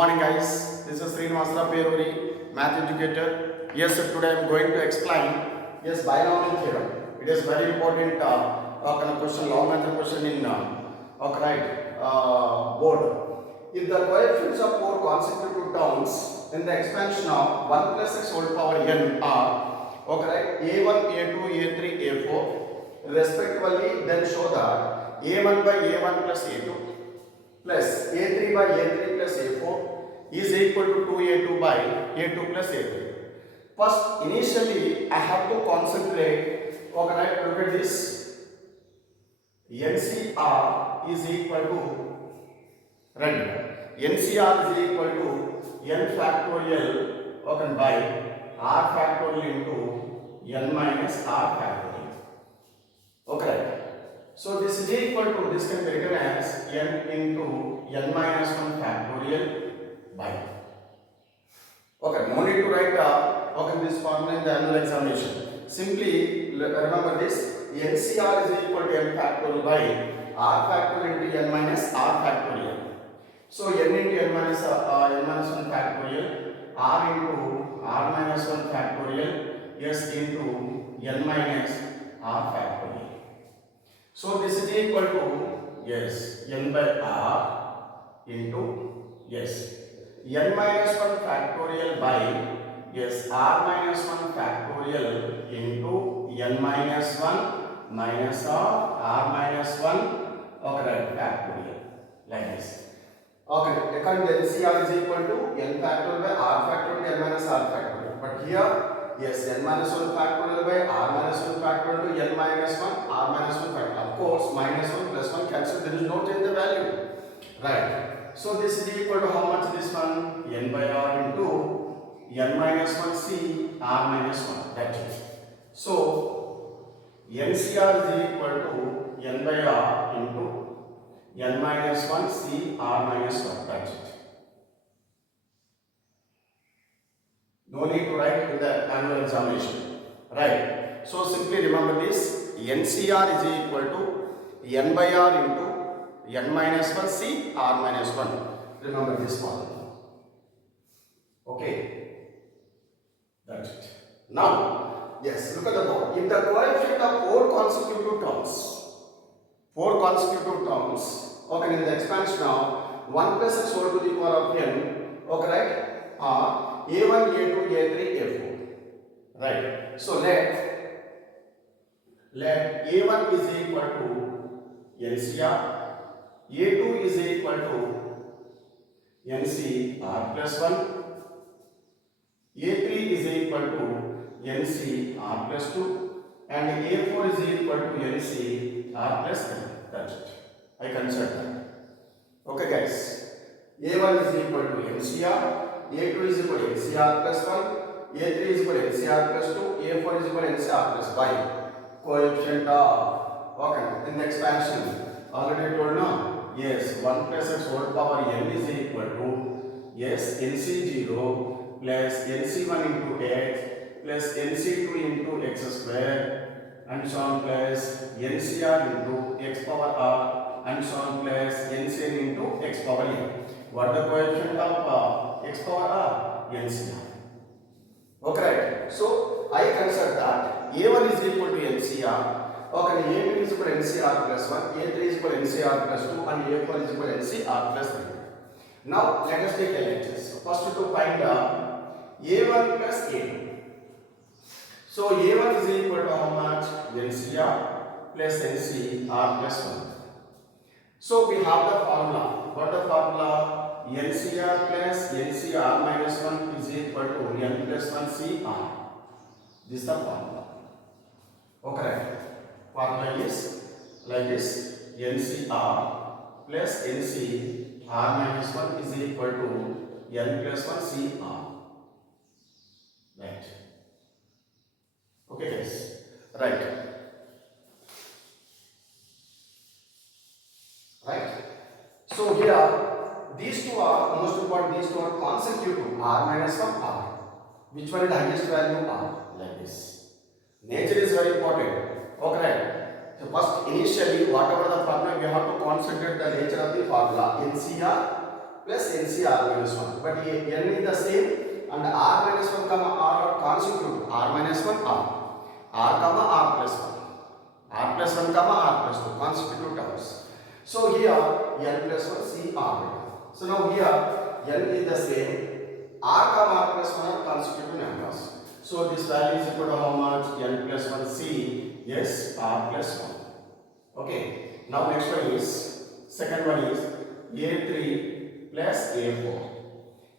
morning guys, this is Srinivasa Peruri, math educator. Yes, today I am going to explain binomial theorem. It is very important kind of question, long answer question in board. If the coefficients of four consecutive terms in the expansion of 1 plus x whole power n are a1, a2, a3, a4 respectively, then show that a1 by a1 plus a2 plus a3 by a3 plus a4 is equal to 2a2 by a2 plus a3. First, initially I have to concentrate. Look at this. NCR is equal to NCR is equal to n factorial by r factorial into n minus r factorial. So this is equal to, this can be written as n into n minus 1 factorial by. No need to write this formula in the annual examination. Simply remember this. NCR is equal to n factorial by r factorial into n minus r factorial. So n into n minus 1 factorial, r into r minus 1 factorial, s into n minus r factorial. So this is equal to n by r into n minus 1 factorial by r minus 1 factorial into n minus 1 minus of r minus 1 factorial, like this. According to NCR is equal to n factorial by r factorial n minus r factorial. But here, n minus 1 factorial by r minus 1 factorial to n minus 1 r minus 1 factorial. Of course, minus 1 plus 1 cancel, there is no change in the value. Right. So this is equal to how much this one? N by r into n minus 1 c r minus 1. That's it. So NCR is equal to n by r into n minus 1 c r minus 1. That's it. No need to write in the annual examination. Right. So simply remember this. NCR is equal to n by r into n minus 1 c r minus 1. Remember this formula. That's it. Now, look at the board. If the coefficient of four consecutive terms, in the expansion of 1 plus x whole to the power of n, are a1, a2, a3, a4. Right. So let a1 is equal to NCR, a2 is equal to NCR plus 1, a3 is equal to NCR plus 2, and a4 is equal to NCR plus 3. That's it. I consider that. Guys. A1 is equal to NCR, a2 is equal to NCR plus 1, a3 is equal to NCR plus 2, a4 is equal to NCR plus 5. Coefficient of in the expansion already told now. 1 plus x whole power n is equal to nc0 plus nc1 into x plus nc2 into x square and so on plus ncr into x power r and so on plus ncn into x power n. What the coefficient of x power r? ncr. Right. So I consider that a1 is equal to ncr. a2 is equal to ncr plus 1, a3 is equal to ncr plus 2, and a4 is equal to ncr plus 3. Now let us take LHS. First to find a1 plus a2. So a1 is equal to how much? ncr plus ncr plus 1. So we have the formula. What the formula? ncr plus ncr minus 1 is equal to n plus 1 cr. This is the formula. Formula is like this. NCR plus NCR minus 1 is equal to n plus 1 CR. Right. Guys. Right. So here these two are most important. These two are consecutive. R minus 1 R. Which one is the highest value? R. Like this. Nature is very important. So first initially whatever the formula we have to concentrate the nature of the formula. NCR plus NC R minus 1. But N is the same and R minus 1 comma R are consecutive. R minus 1 R. R comma R plus 1. R plus 1 comma R plus 2 consecutive terms. So here N plus 1 C R. So now here N is the same. R comma R plus 1 are consecutive numbers. So this value is equal to how much? N plus 1 C. Yes, R plus 1. Okay. Now next one is, second one is A3 plus A4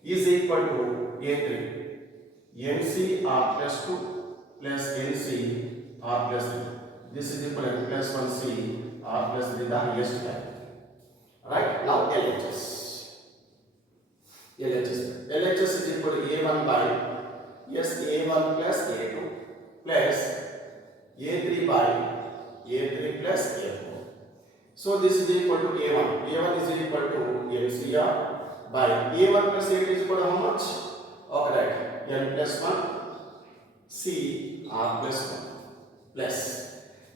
is equal to A3. NC R plus 2 plus NC R plus 3. This is equal to N plus 1 C R plus 3, the highest value. Right? Now LHS. LHS is equal to A1 by, yes, A1 plus A2 plus A3 by A3 plus A4. So this is equal to A1. A1 is equal to NCR by A1 plus A2 is equal to how much? Okay, right. N plus 1 C R plus 1 plus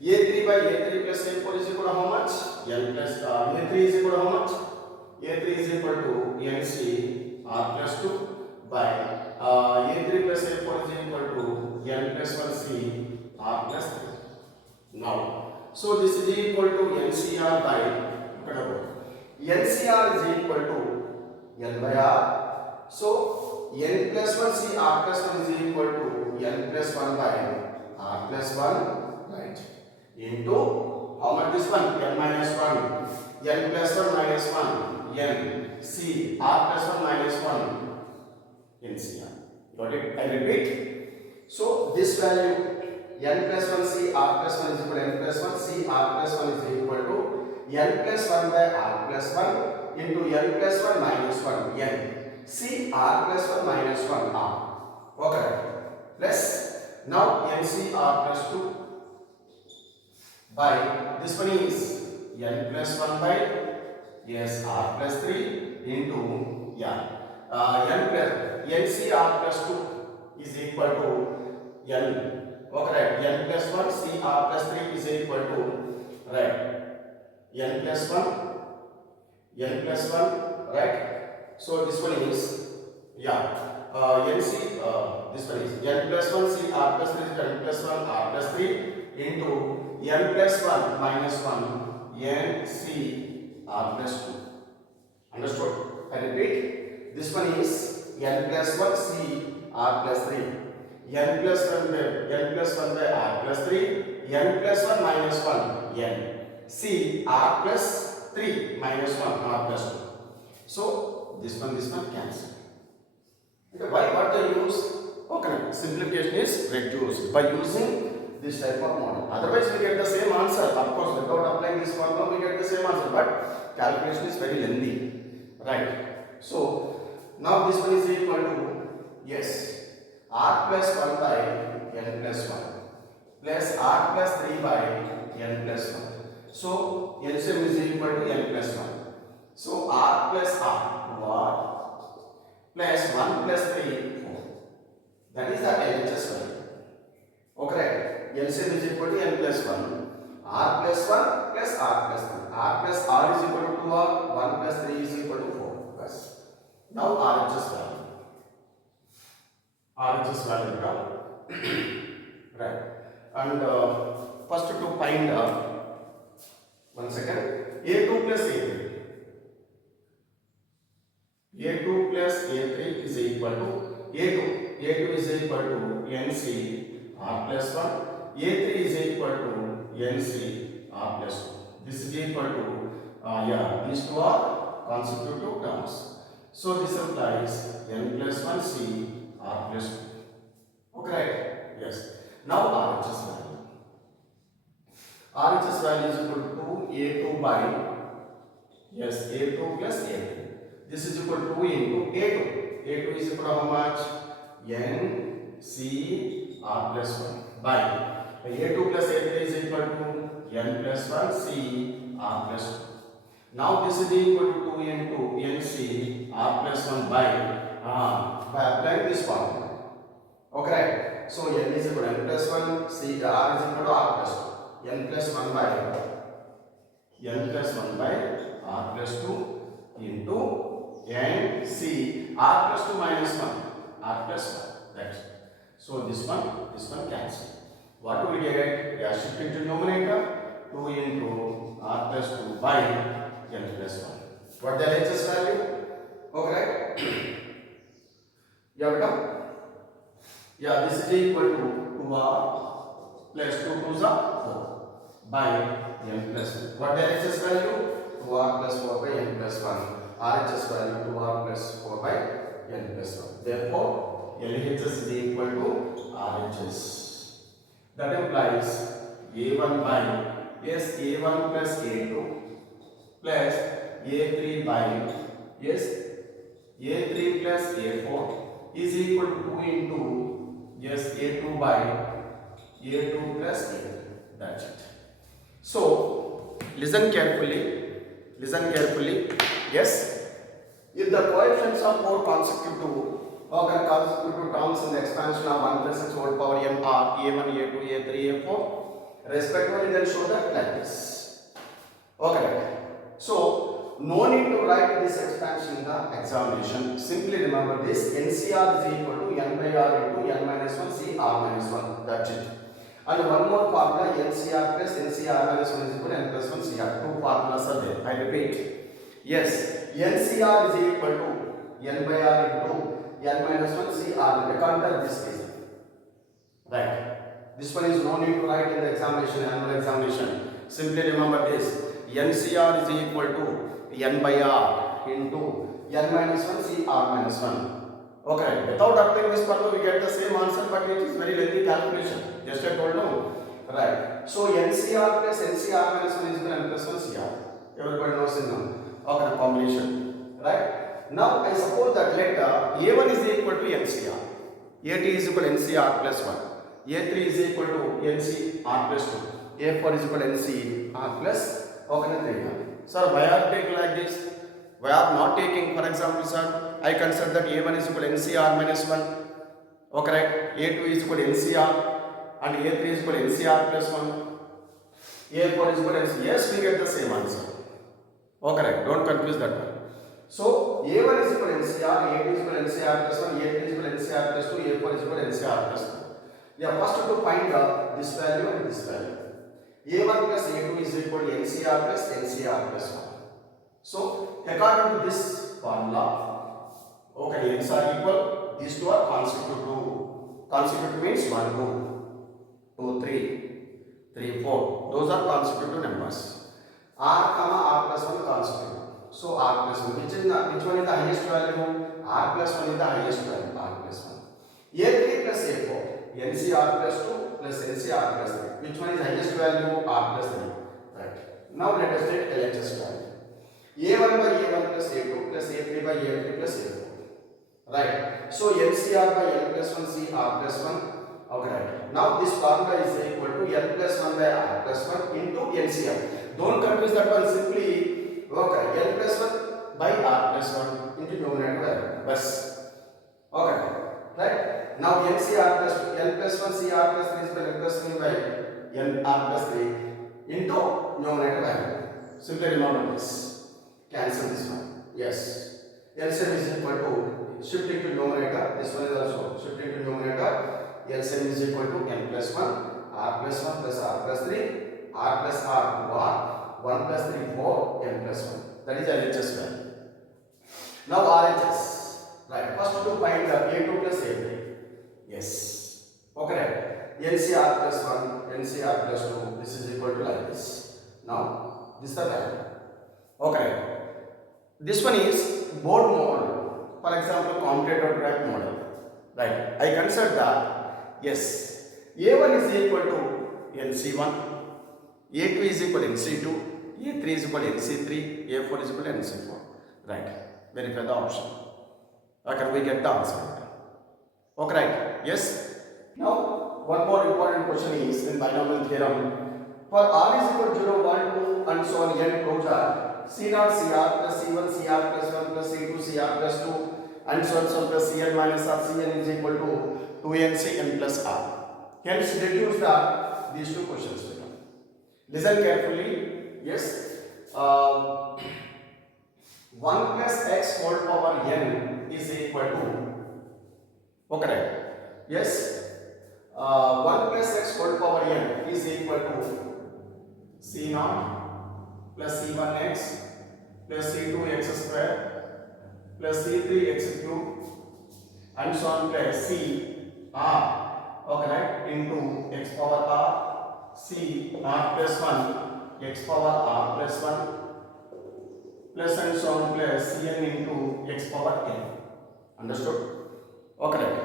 A3 by A3 plus A4 is equal to how much? N plus A3 is equal to how much? A3 is equal to NC R plus 2 by A3 plus A4 is equal to N plus 1 C R plus 3. Now, so this is equal to NCR by NCR is equal to N by R. So N plus 1 C R plus 1 is equal to N plus 1 by R plus 1, right? Into how much this one? N minus 1. N plus 1 minus 1. N C R plus 1 minus 1 NCR. Got it? I repeat. So this value N plus 1 C R plus 1 is equal to N plus 1 C R plus 1 is equal to N plus 1 by R plus 1 into N plus 1 minus 1 N C R plus 1 minus 1 R. Okay. Plus now N C R plus 2 by this one is N plus 1 by, yes, R plus 3 into N plus N C R plus 2 is equal to N. Okay, right. N plus 1 C R plus 3 is equal to, right, N plus 1, right. So this one is, NC, this one is N plus 1 C R plus 3 is N plus 1 R plus 3 into N plus 1 minus 1 N C R plus 2. Understood? I repeat. This one is N plus 1 C R plus 3. N plus 1 by R plus 3, N plus 1 minus 1 N C R plus 3 minus 1 R plus 2. So this one cancel. Okay, why? What the use? Okay, simplification is reduced by using this type of model. Otherwise we get the same answer. Of course, without applying this formula we get the same answer, but calculation is very lengthy. Right. So now this one is equal to, yes, R plus 1 by N plus 1 plus R plus 3 by N plus 1. So LCM is equal to N plus 1. So R plus R, 2R plus 1 plus 3, 4. That is the LHS value. Okay, LCM is equal to N plus 1. R plus 1 plus R plus 3. R plus R is equal to 2R, 1 plus 3 is equal to 4. Plus. Now RHS value. RHS value now. Right. And first to find, 1 second, A2 plus A3. A2 plus A3 is equal to A2. A2 is equal to NC R plus 1. A3 is equal to NC R plus 2. This is equal to, these two are consecutive terms. So this implies N plus 1 C R plus 2. Okay, yes. Now RHS value. RHS value is equal to A2 by, yes, A2 plus A3. This is equal to 2 into A2. A2 is equal to how much? N C R plus 1 by A2 plus A3 is equal to N plus 1 C R plus 2. Now this is equal to 2 into N C R plus 1 by applying this formula. Okay, so N is equal to N plus 1, C R is equal to R plus 2. N plus 1 by R plus 2 into N C R plus 2 minus 1 R plus 1. That's it. So this one cancel. What do we get? Yeah, shift into numerator 2 into R plus 2 by N plus 1. What the LHS value? Okay, right? Yeah, beta. Yeah, this is equal to 2R plus 2 2s are 4 by N plus 1. What the LHS value? 2R plus 4 by N plus 1. RHS value 2R plus 4 by N plus 1. Therefore, LHS is equal to RHS. That implies A1 by A1 plus A2 plus A3 by A3 plus A4 is equal to 2 into A2 by A2 plus A3. That's it. So, listen carefully. Yes, if the coefficients of 4 consecutive terms in the expansion of 1 plus 6 whole power m are A1, A2, A3, A4 respectively, then show that like this. Okay. So, no need to write this expansion in the examination. Simply remember this: NCR is equal to n by r into n minus 1 C r minus 1. That's it. And one more formula: NCR plus NCR minus 1 is equal to n plus 1 CR. Two formulas are there. I repeat. Yes, NCR is equal to n by r into n minus 1 CR. I can't tell this case. Right. This one is no need to write in the examination, annual examination. Simply remember this: NCR is equal to n by r into n minus 1 CR minus 1. Okay, without applying this formula, we get the same answer, but it is very lengthy calculation. Just I told you. Right. So NCR plus NCR minus 1 is equal to n plus 1 CR. Everybody knows it now. Okay, combination. Right. Now I suppose that let A1 is equal to NCR, A2 is equal to NCR plus 1, A3 is equal to NCR plus 2, A4 is equal to NCR plus 3. Sir, why are you taking like this? Why are not taking, for example, sir, I consider that A1 is equal to NCR minus 1, okay, right? A2 is equal to NCR and A3 is equal to NCR plus 1, A4 is equal to NCR. Yes, we get the same answer. Okay, right? Don't confuse that one. So, A1 is equal to NCR, A2 is equal to NCR plus 1, A3 is equal to NCR plus 2, A4 is equal to NCR plus 2. Yeah, first to find this value and this value. A1 plus A2 is equal to NCR plus NCR plus 1. So, according to this formula, okay, n's are equal, these two are consecutive. Consecutive means 1, 2, 3, 4. Those are consecutive numbers. R plus 1 consecutive. So, R plus 1. Which one is the highest value? R plus 1 is the highest value. R plus 1. A3 plus A4. NCR plus 2 plus NCR plus 3. Which one is the highest value? R plus 3. Right. Now, let us take LHS value. A1 by A1 plus A2 plus A3 by A3 plus A4. Right. So NCR by N plus 1 C R plus 1. Okay. Right. Now this formula is equal to N plus 1 by R plus 1 into NCR. Don't confuse that one. Simply okay. N plus 1 by R plus 1 into numerator. Bas. Okay. Right. Now NCR plus N plus 1 CR plus 3 is by N plus 3 by N R plus 3 into numerator value. Simply remember this. Cancel this one. Yes. LCM is equal to shifting to numerator. This one is also shifting to numerator. LCM is equal to n plus 1, r plus 1 plus r plus 3, r plus r 2 r, 1 plus 3 4, n plus 1. That is LHS value. Now RHS. Right. First to find A2 plus A3. Yes. Okay. NCR plus 1, NCR plus 2. This is equal to like this. Now this is the value. Okay. This one is board model. For example, commutator track model. Right. I consider that yes, A1 is equal to NC1, A2 is equal to NC2, A3 is equal to NC3, A4 is equal to NC4. Right. Verify the option. Okay, we get the answer. Okay, right. Yes. Now, one more important question is in binomial theorem. For r is equal to 0, 1, 2, and so on n closure. C0 CR plus C1 CR plus 1 plus C2 CR plus 2 and so on so plus Cn minus R Cn is equal to 2nc n plus R. Hence reduce these two questions. Listen carefully. Yes. 1 plus x whole power n is equal to, okay, right? Yes, 1 plus x whole power n is equal to c naught plus c1x plus c2x square plus c3x cube and so on plus c r, okay, right, into x power r c r plus 1 x power r plus 1 plus and so on plus cn into x power n. Understood? Okay, right?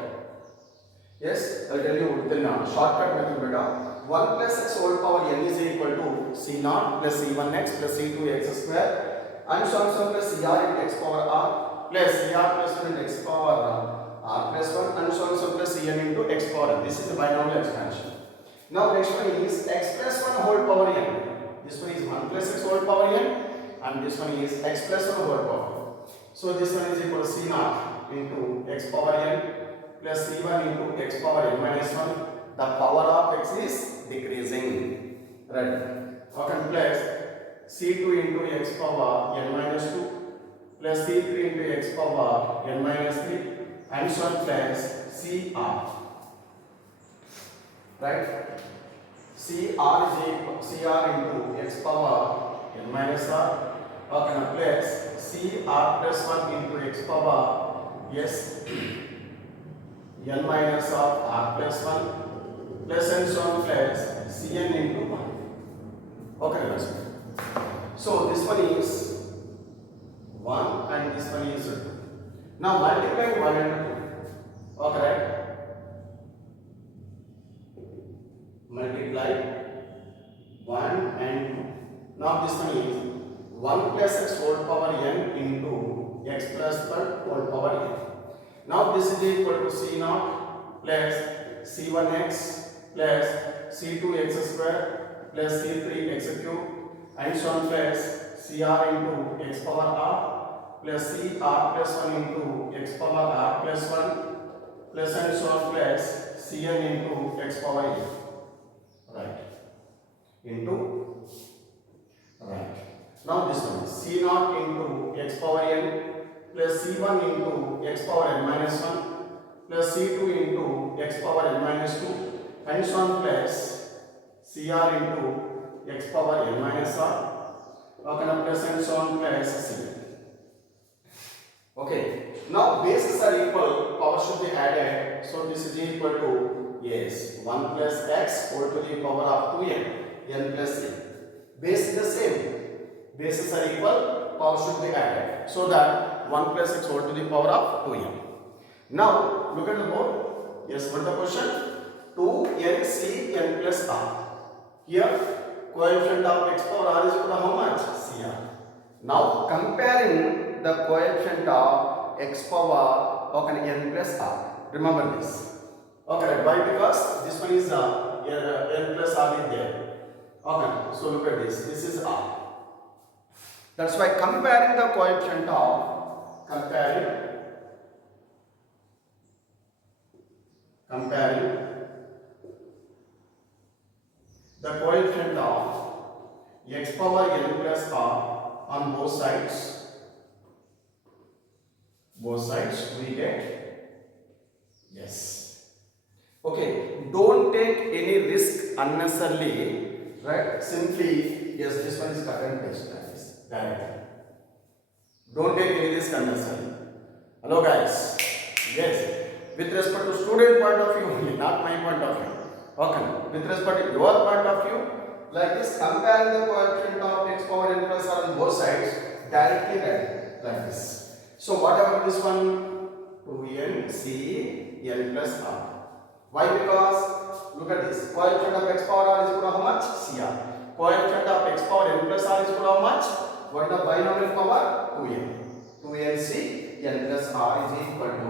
Yes, I'll tell you then shortcut method beta. 1 plus x whole power n is equal to c naught plus c1x plus c2x square and so on plus cr into x power r plus cr plus 1 into x power r plus 1 and so on plus cn into x power n. This is the binomial expansion. Now next one is x plus 1 whole power n. This one is 1 plus x whole power n and this one is x plus 1 whole power. So this one is equal to c naught into x power n plus c1 into x power n minus 1. The power of x is decreasing, right? Okay, plus c2 into x power n minus 2 plus c3 into x power n minus 3 and so on plus cr, right? cr is equal cr into x power n minus r, okay, plus cr plus 1 into x power yes n minus of r plus 1 plus and so on plus cn into 1. Okay, that's it. So this one is 1 and this one is 2. Now multiply 1 and 2. Okay, right? Multiply 1 and 2. Now this one is 1 plus x whole power n into x plus 1 whole power n. Now this is equal to c naught plus c1x plus c2x square plus c3x cube and so on plus cr into x power r plus cr plus 1 into x power r plus 1 plus and so on plus cn into x power n, right, into, right. Now this one is c naught into x power n plus c1 into x power n minus 1 plus c2 into x power n minus 2 and so on plus cr into x power n minus r, okay, plus and so on plus c. Okay, now bases are equal, power should be added, so this is equal to, yes, 1 plus x whole to the power of 2n n plus c. Base is the same, bases are equal, power should be added, so that 1 plus x whole to the power of 2n. Now look at the board. Yes, what is the question? 2n c n plus r. Here coefficient of x power r is equal to how much? cr. Now comparing the coefficient of x power, okay, n plus r. Remember this. Okay, why? Because this one is n plus r is there. Okay, so look at this. This is r. That's why comparing the coefficient of comparing the coefficient of x power n plus r on both sides we get, yes. Okay, don't take any risk unnecessarily, right? Simply, yes, this one is cut and paste like this, directly. Don't take any risk unnecessarily. Hello guys, yes, with respect to student point of view only, not my point of view. Okay, with respect to your point of view, like this, compare the coefficient of x power n plus r on both sides, directly write like this. So whatever this one, 2n c n plus r. Why? Because look at this, coefficient of x power r is equal to how much? cr. Coefficient of x power n plus r is equal to how much? What is the binomial power? 2n. 2n c n plus r is equal to,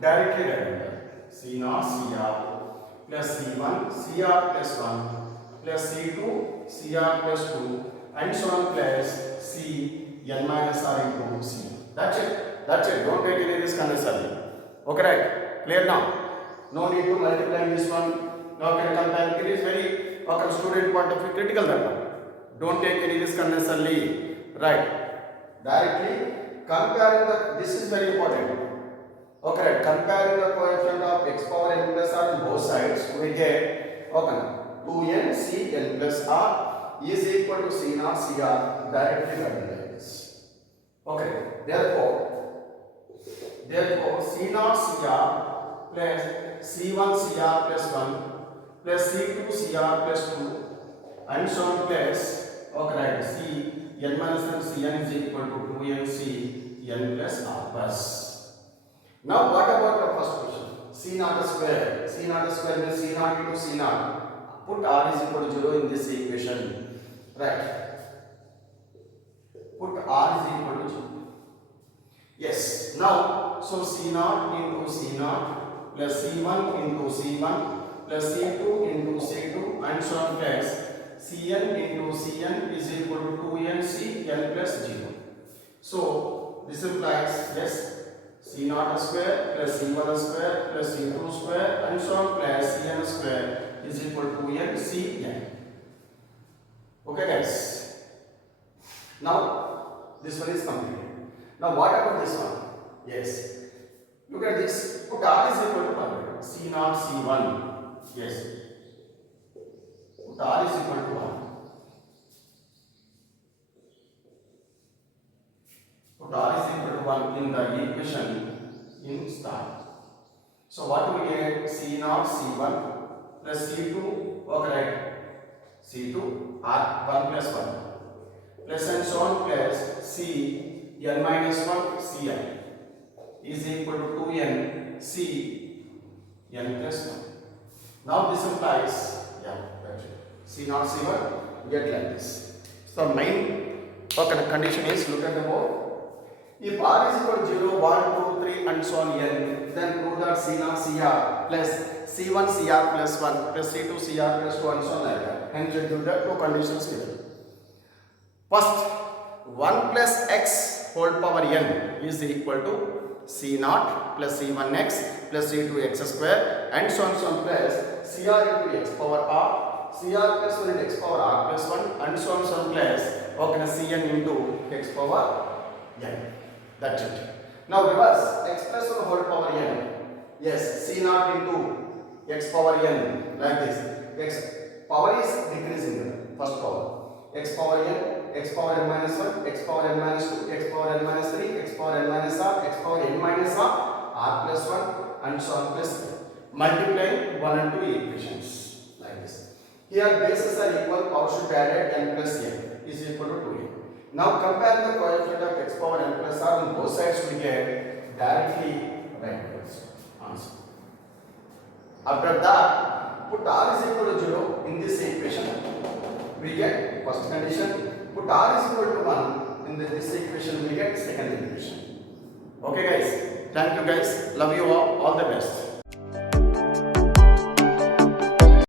directly write c naught cr plus c1 cr plus 1 plus c2 cr plus 2 and so on plus c n minus r into c. That's it. That's it. Don't take any risk unnecessarily. Okay, right? Clear now? No need to multiply this one. Okay, compare. It is very, okay, student point of view, critical that one. Don't take any risk unnecessarily. Right? Directly comparing this is very important. Okay, right. Comparing the coefficient of x power n plus r on both sides, we get, okay, 2n c n plus r is equal to c naught cr, directly written like this. Okay, therefore c naught cr plus c1 cr plus 1 plus c2 cr plus 2 and so on plus, okay, right, c n minus n cn is equal to 2n c n plus r plus. Now what about the first question? C naught square. C naught square means C naught into C naught. Put r is equal to 0 in this equation. Right. Put r is equal to 0. Yes. Now, so C naught into C naught plus C1 into C1 plus C2 into C2 and so on plus Cn into Cn is equal to 2n C n plus 0. So this implies, yes, C naught square plus C1 square plus C2 square and so on plus Cn square is equal to n Cn. Okay guys. Now this one is completed. Now what about this one? Yes. Look at this. Put r is equal to 100. C naught C1. Yes. Put r is equal to 1. Put r is equal to 1 in the equation in start. So what do we get? C naught C1 plus C2, okay, right, C2 r 1 plus 1 plus and so on plus C n minus 1 Cn is equal to 2n C n plus 1. Now this implies, yeah, that's it. C naught C1 get like this. So main, okay, condition is, look at the board. If r is equal to 0, 1, 2, 3 and so on n, then prove that C naught Cr plus C1 Cr plus 1 plus C2 Cr plus 2 and so on like that. Hence we do the two conditions given. First, 1 plus x whole power n is equal to C naught plus C1x plus C2x square and so on plus Cr into x power r, Cr plus 1 into x power r plus 1 and so on plus, okay, Cn into x power n. That's it. Now reverse, x plus 1 whole power n. Yes, C naught into x power n like this. X power is decreasing, first power. X power n, x power n minus 1, x power n minus 2, x power n minus 3, x power n minus r, x power n minus r plus 1 and so on plus multiplying 1 and 2 equations like this. Here bases are equal, power should be added, n plus n is equal to 2n. Now compare the coefficient of x power n plus r on both sides, we get directly right answer. After that, put r is equal to 0 in this equation. We get first condition. Put r is equal to 1 in this equation. We get second equation. Okay guys. Thank you guys. Love you all. All the best.